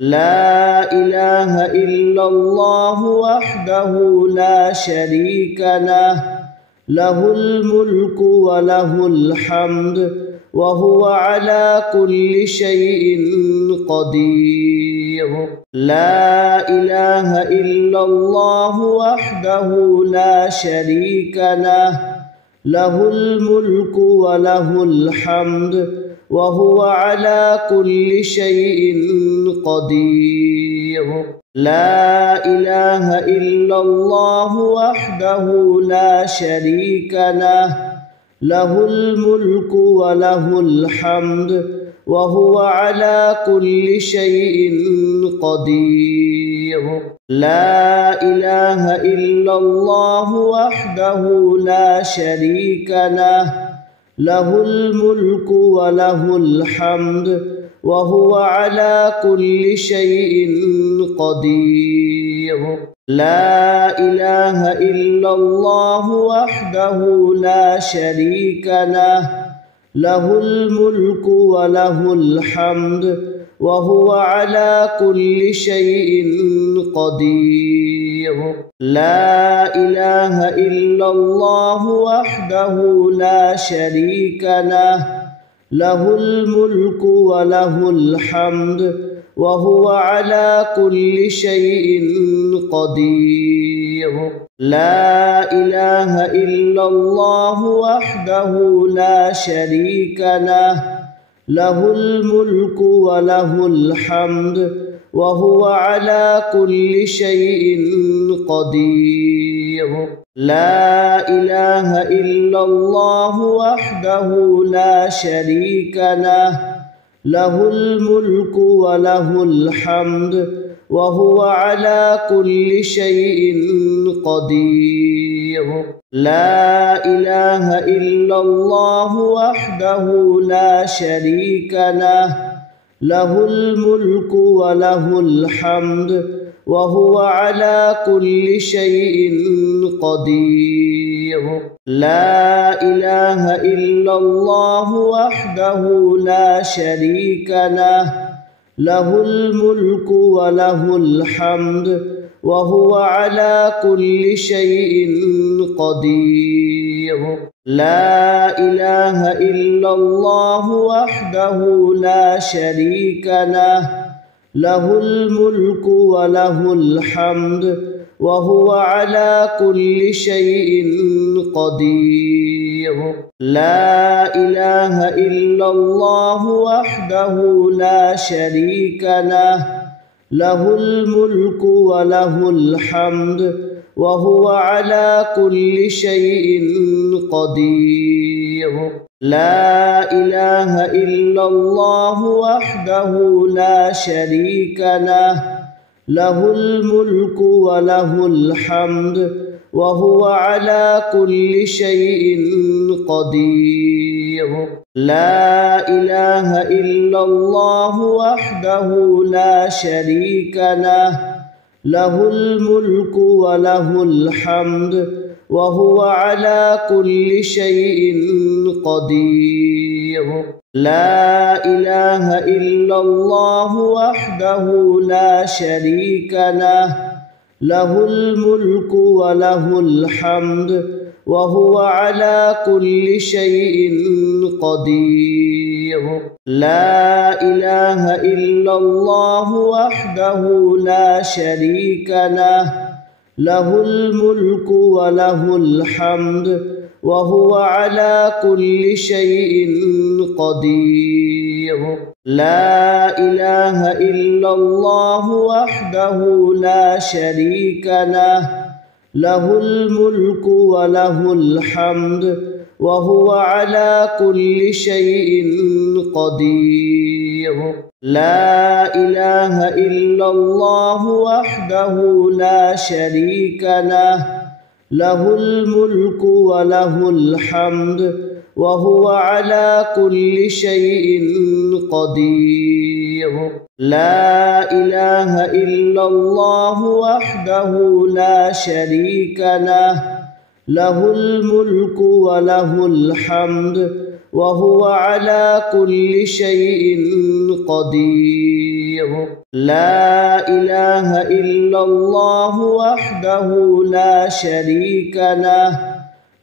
لا إله إلا الله وحده لا شريك له، له الملك وله الحمد وهو على كل شيء قدير. لا إله إلا الله وحده لا شريك له، له الملك وله الحمد وهو على كل شيء قدير. لا إله إلا الله وحده لا شريك له، له الملك وله الحمد وهو على كل شيء قدير. لا إله إلا الله وحده لا شريك له، له الملك وله الحمد وهو على كل شيء قدير. لا إله إلا الله وحده لا شريك له، له الملك وله الحمد وهو على كل شيء قدير. لا إله إلا الله وحده لا شريك له، له الملك وله الحمد وهو على كل شيء قدير. لا إله إلا الله وحده لا شريك له، له الملك وله الحمد وهو على كل شيء قدير. لا إله إلا الله وحده لا شريك له، له الملك وله الحمد وهو على كل شيء قدير. لا إله إلا الله وحده لا شريك له، له الملك وله الحمد وهو على كل شيء قدير. لا إله إلا الله وحده لا شريك له، له الملك وله الحمد وهو على كل شيء قدير. لا إله إلا الله وحده لا شريك له، له الملك وله الحمد وهو على كل شيء قدير. لا إله إلا الله وحده لا شريك له، له الملك وله الحمد وهو على كل شيء قدير. لا إله إلا الله وحده لا شريك له، له الملك وله الحمد وهو على كل شيء قدير. لا إله إلا الله وحده لا شريك له، له الملك وله الحمد وهو على كل شيء قدير. لا إله إلا الله وحده لا شريك له، له الملك وله الحمد وهو على كل شيء قدير. لا إله إلا الله وحده لا شريك له، له الملك وله الحمد وهو على كل شيء قدير. لا إله إلا الله وحده لا شريك له، له الملك وله الحمد وهو على كل شيء قدير. لا إله إلا الله وحده لا شريك له، له الملك وله الحمد وهو على كل شيء قدير. لا إله إلا الله وحده لا شريك له، له الملك وله الحمد وهو على كل شيء قدير. لا إله إلا الله وحده لا شريك له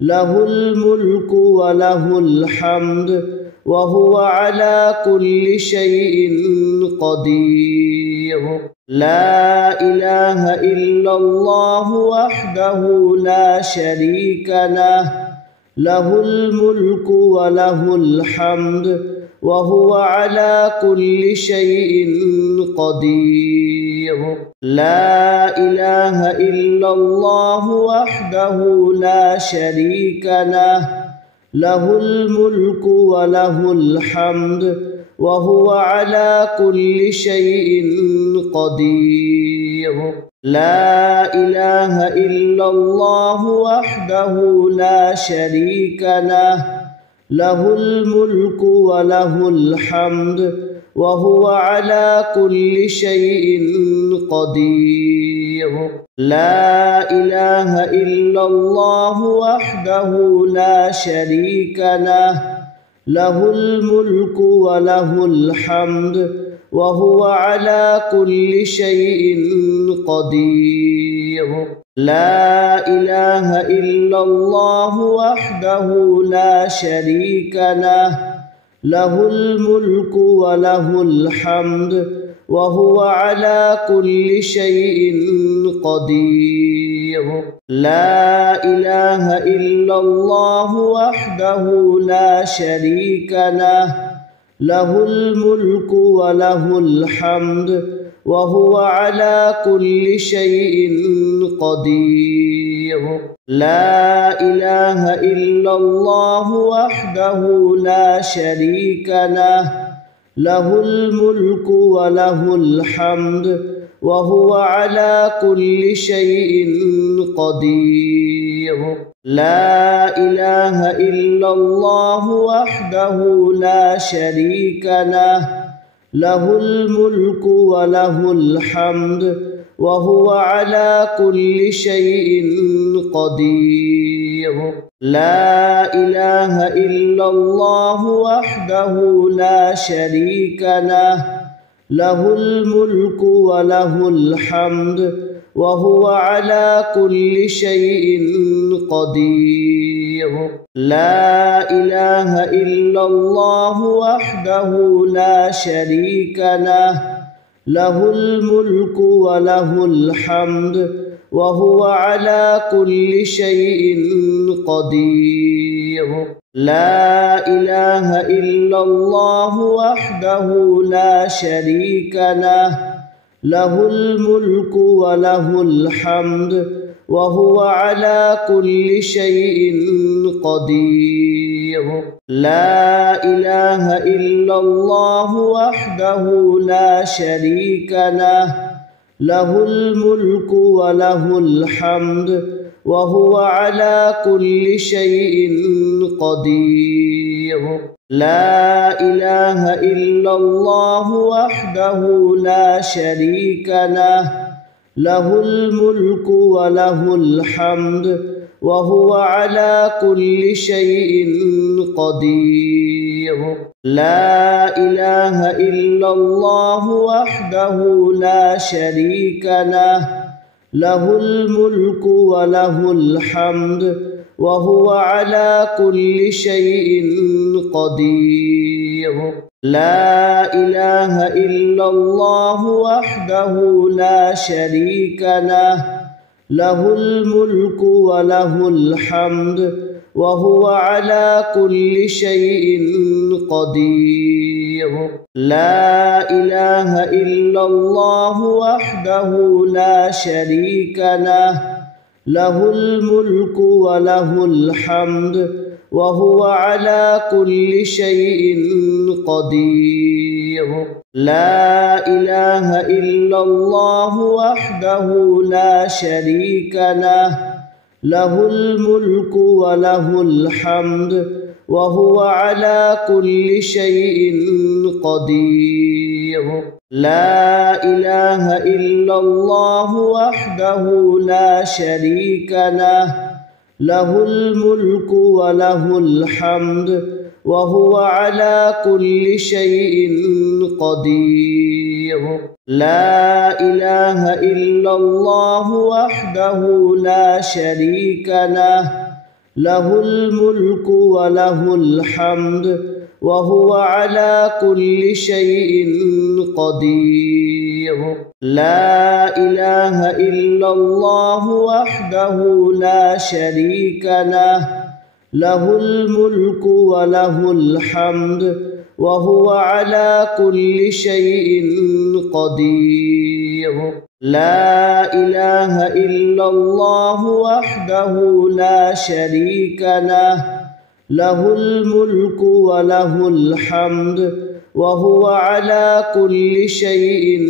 له الملك وله الحمد وهو على كل شيء قدير لا إله إلا الله وحده لا شريك له له الملك وله الحمد وهو على كل شيء قدير لا إله إلا الله وحده لا شريك له له الملك وله الحمد وهو على كل شيء قدير لا إله إلا الله وحده لا شريك له له الملك وله الحمد وهو على كل شيء قدير لا إله إلا الله وحده لا شريك له له الملك وله الحمد وهو على كل شيء قدير لا إله إلا الله وحده لا شريك له له الملك وله الحمد وهو على كل شيء قدير لا إله إلا الله وحده لا شريك له له الملك وله الحمد وهو على كل شيء قدير لا إله إلا الله وحده لا شريك له له الملك وله الحمد وهو على كل شيء قدير لا إله إلا الله وحده لا شريك له له الملك وله الحمد وهو على كل شيء قدير لا إله إلا الله وحده لا شريك له له الملك وله الحمد وهو على كل شيء قدير لا إله إلا الله وحده لا شريك له له الملك وله الحمد وهو على كل شيء قدير لا إله إلا الله وحده لا شريك له له الملك وله الحمد وهو على كل شيء قدير لا إله إلا الله وحده لا شريك له له الملك وله الحمد وهو على كل شيء قدير لا إله إلا الله وحده لا شريك له له الملك وله الحمد وهو على كل شيء قدير لا إله إلا الله وحده لا شريك له له الملك وله الحمد وهو على كل شيء قدير لا إله إلا الله وحده لا شريك له له الملك وله الحمد وهو على كل شيء قدير لا إله إلا الله وحده لا شريك له له الملك وله الحمد وهو على كل شيء قدير لا إله إلا الله وحده لا شريك له له الملك وله الحمد وهو على كل شيء قدير لا إله إلا الله وحده لا شريك له له الملك وله الحمد وهو على كل شيء قدير لا إله إلا الله وحده لا شريك له له الملك وله الحمد وهو على كل شيء قدير لا إله إلا الله وحده لا شريك له له الملك وله الحمد وهو على كل شيء قدير لا إله إلا الله وحده لا شريك له له الملك وله الحمد وهو على كل شيء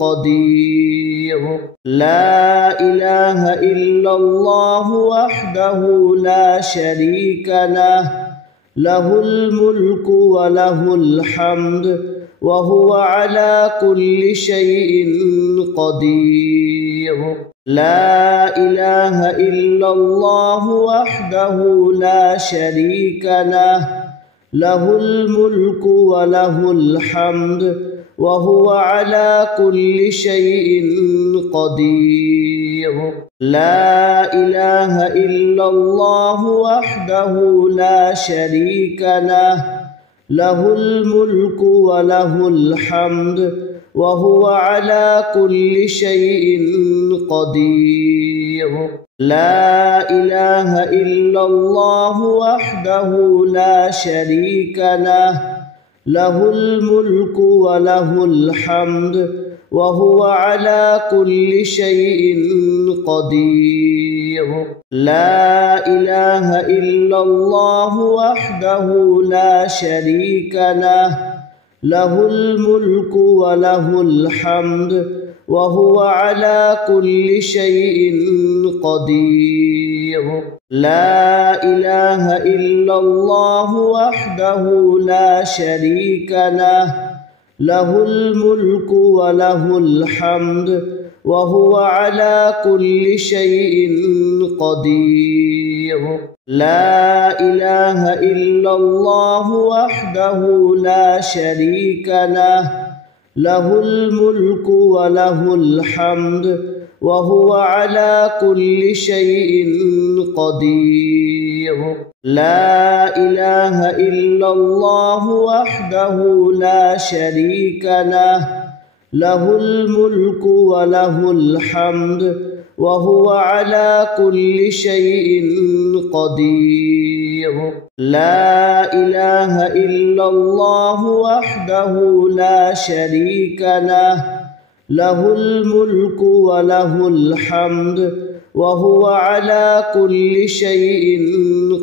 قدير لا إله إلا الله وحده لا شريك له له الملك وله الحمد وهو على كل شيء قدير لا إله إلا الله وحده لا شريك له له الملك وله الحمد وهو على كل شيء قدير لا إله إلا الله وحده لا شريك له له الملك وله الحمد وهو على كل شيء قدير لا إله إلا الله وحده لا شريك له له الملك وله الحمد وهو على كل شيء قدير لا إله إلا الله وحده لا شريك له له الملك وله الحمد وهو على كل شيء قدير لا إله إلا الله وحده لا شريك له له الملك وله الحمد وهو على كل شيء قدير لا إله إلا الله وحده لا شريك له له الملك وله الحمد وهو على كل شيء قدير لا إله إلا الله وحده لا شريك له له الملك وله الحمد وهو على كل شيء قدير لا إله إلا الله وحده لا شريك له له الملك وله الحمد وهو على كل شيء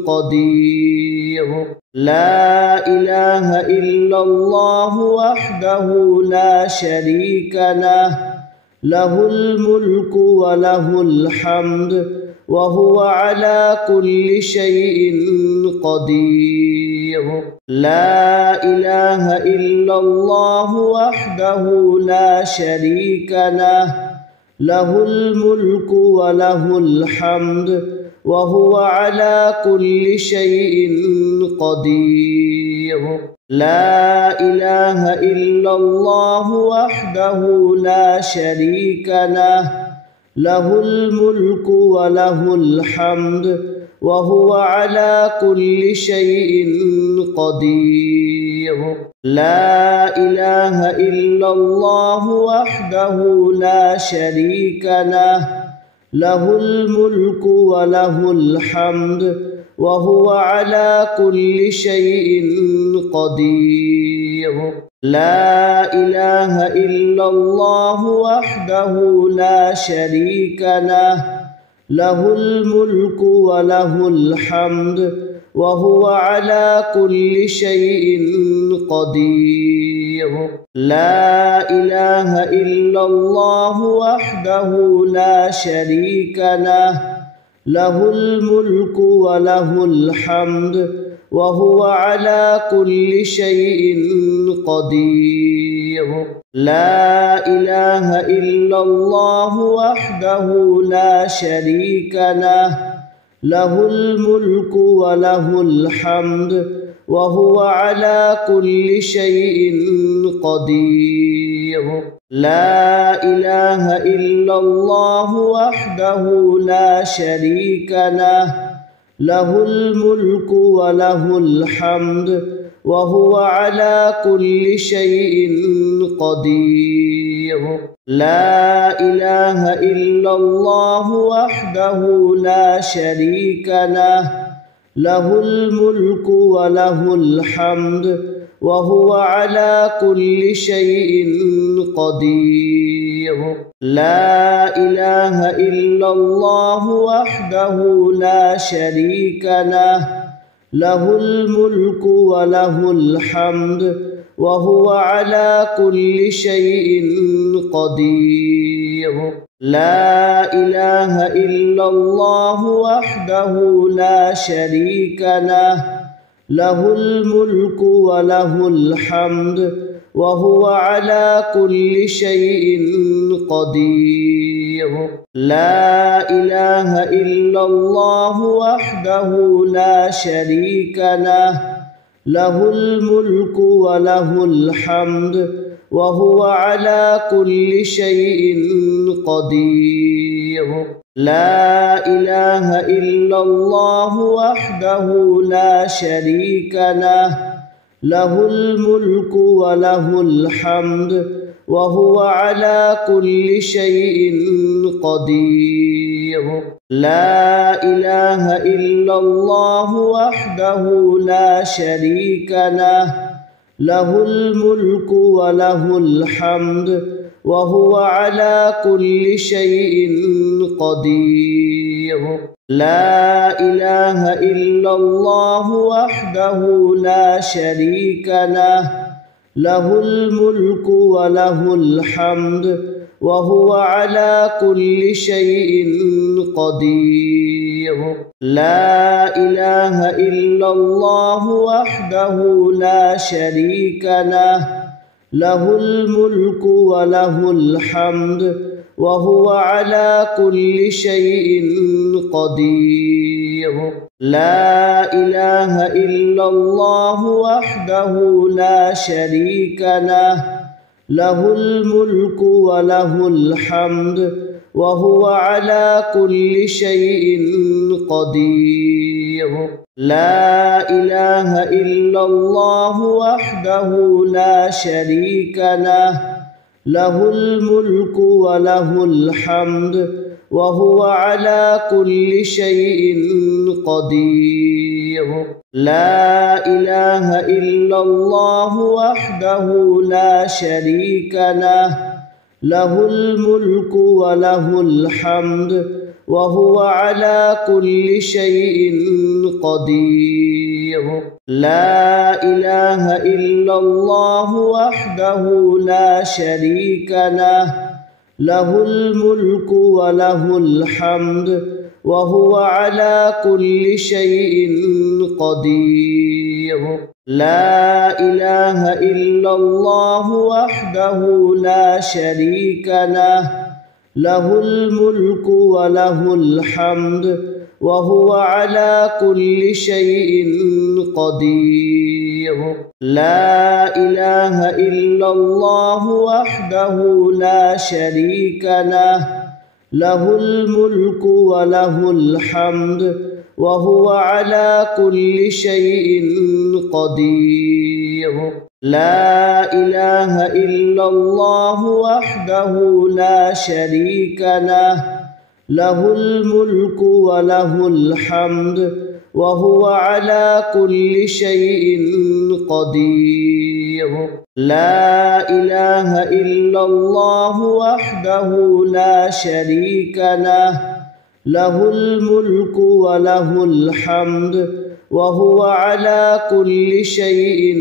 قدير لا إله إلا الله وحده لا شريك له له الملك وله الحمد وهو على كل شيء قدير لا إله إلا الله وحده لا شريك له له الملك وله الحمد وهو على كل شيء قدير لا إله إلا الله وحده لا شريك له له الملك وله الحمد وهو على كل شيء قدير لا إله إلا الله وحده لا شريك له له الملك وله الحمد وهو على كل شيء قدير لا إله إلا الله وحده لا شريك له له الملك وله الحمد وهو على كل شيء قدير لا إله إلا الله وحده لا شريك له له الملك وله الحمد وهو على كل شيء قدير لا إله إلا الله وحده لا شريك له له الملك وله الحمد وهو على كل شيء قدير لا إله إلا الله وحده لا شريك له له الملك وله الحمد وهو على كل شيء قدير. لا إله إلا الله وحده لا شريك له له الملك وله الحمد وهو على كل شيء قدير. لا إله إلا الله وحده لا شريك له له الملك وله الحمد وهو على كل شيء قدير. لا إله إلا الله وحده لا شريك له له الملك وله الحمد وهو على كل شيء قدير. لا إله إلا الله وحده لا شريك له له الملك وله الحمد وهو على كل شيء قدير. لا إله إلا الله وحده لا شريك له له الملك وله الحمد وهو على كل شيء قدير. لا إله إلا الله وحده لا شريك له له الملك وله الحمد وهو على كل شيء قدير. لا إله إلا الله وحده لا شريك له له الملك وله الحمد وهو على كل شيء قدير. لا إله إلا الله وحده لا شريك له له الملك وله الحمد وهو على كل شيء قدير. لا إله إلا الله وحده لا شريك له له الملك وله الحمد وهو على كل شيء قدير. لا إله إلا الله وحده لا شريك له له الملك وله الحمد وهو على كل شيء قدير. لا إله إلا الله وحده لا شريك له له الملك وله الحمد وهو على كل شيء قدير. لا إله إلا الله وحده لا شريك له له الملك وله الحمد وهو على كل شيء قدير. لا إله إلا الله وحده لا شريك له له الملك وله الحمد وهو على كل شيء قدير. لا إله إلا الله وحده لا شريك له له الملك وله الحمد وهو على كل شيء قدير. لا إله إلا الله وحده لا شريك له له الملك وله الحمد وهو على كل شيء قدير. لا إله إلا الله وحده لا شريك له له الملك وله الحمد وهو على كل شيء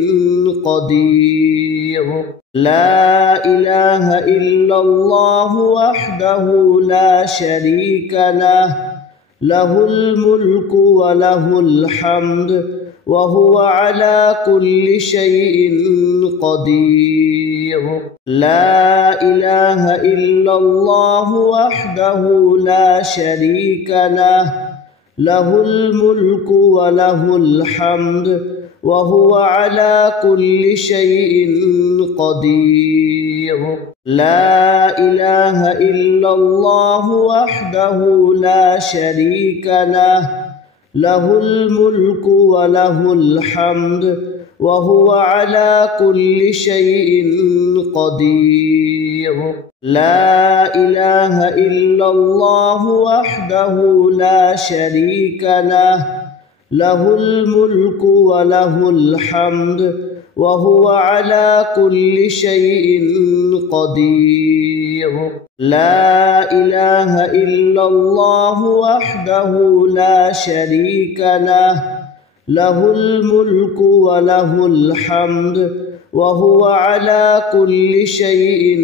قدير. لا إله إلا الله وحده لا شريك له له الملك وله الحمد وهو على كل شيء قدير. لا إله إلا الله وحده لا شريك له له الملك وله الحمد وهو على كل شيء قدير. لا إله إلا الله وحده لا شريك له له الملك وله الحمد وهو على كل شيء قدير لا إله إلا الله وحده لا شريك له له الملك وله الحمد وهو على كل شيء قدير لا إله إلا الله وحده لا شريك له له الملك وله الحمد وهو على كل شيء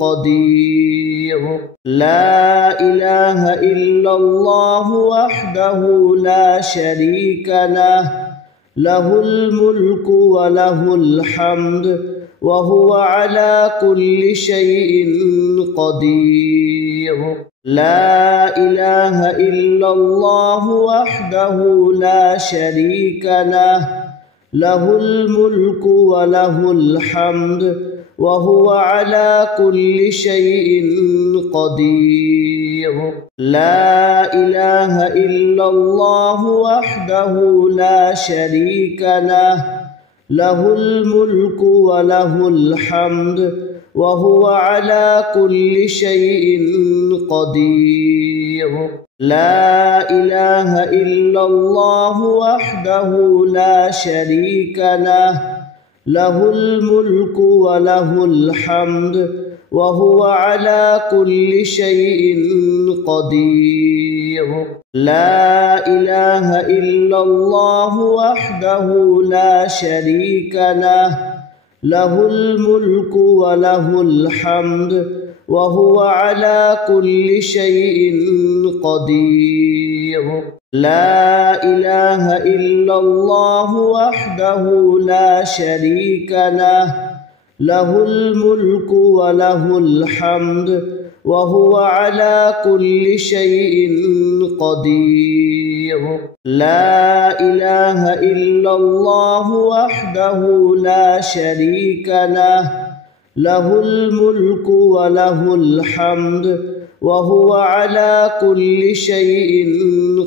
قدير لا إله إلا الله وحده لا شريك له له الملك وله الحمد وهو على كل شيء قدير لا إله إلا الله وحده لا شريك له له الملك وله الحمد وهو على كل شيء قدير لا إله إلا الله وحده لا شريك له له الملك وله الحمد وهو على كل شيء قدير لا إله إلا الله وحده لا شريك له له الملك وله الحمد وهو على كل شيء قدير لا إله إلا الله وحده لا شريك له له الملك وله الحمد وهو على كل شيء قدير لا إله إلا الله وحده لا شريك له له الملك وله الحمد وهو على كل شيء قدير لا إله إلا الله وحده لا شريك له له الملك وله الحمد وهو على كل شيء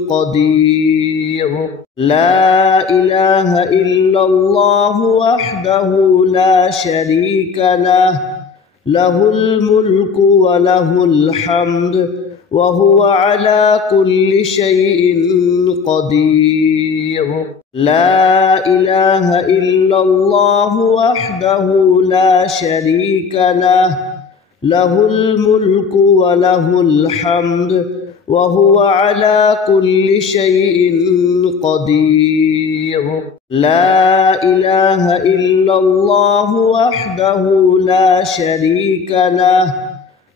قدير لا إله إلا الله وحده لا شريك له له الملك وله الحمد وهو على كل شيء قدير لا إله إلا الله وحده لا شريك له له الملك وله الحمد وهو على كل شيء قدير لا إله إلا الله وحده لا شريك له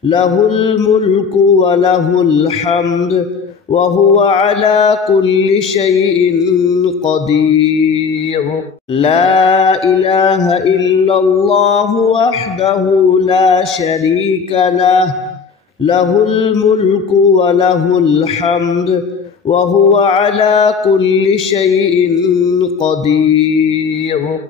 له الملك وله الحمد وهو على كل شيء قدير لا إله إلا الله وحده لا شريك له له الملك وله الحمد وهو على كل شيء قدير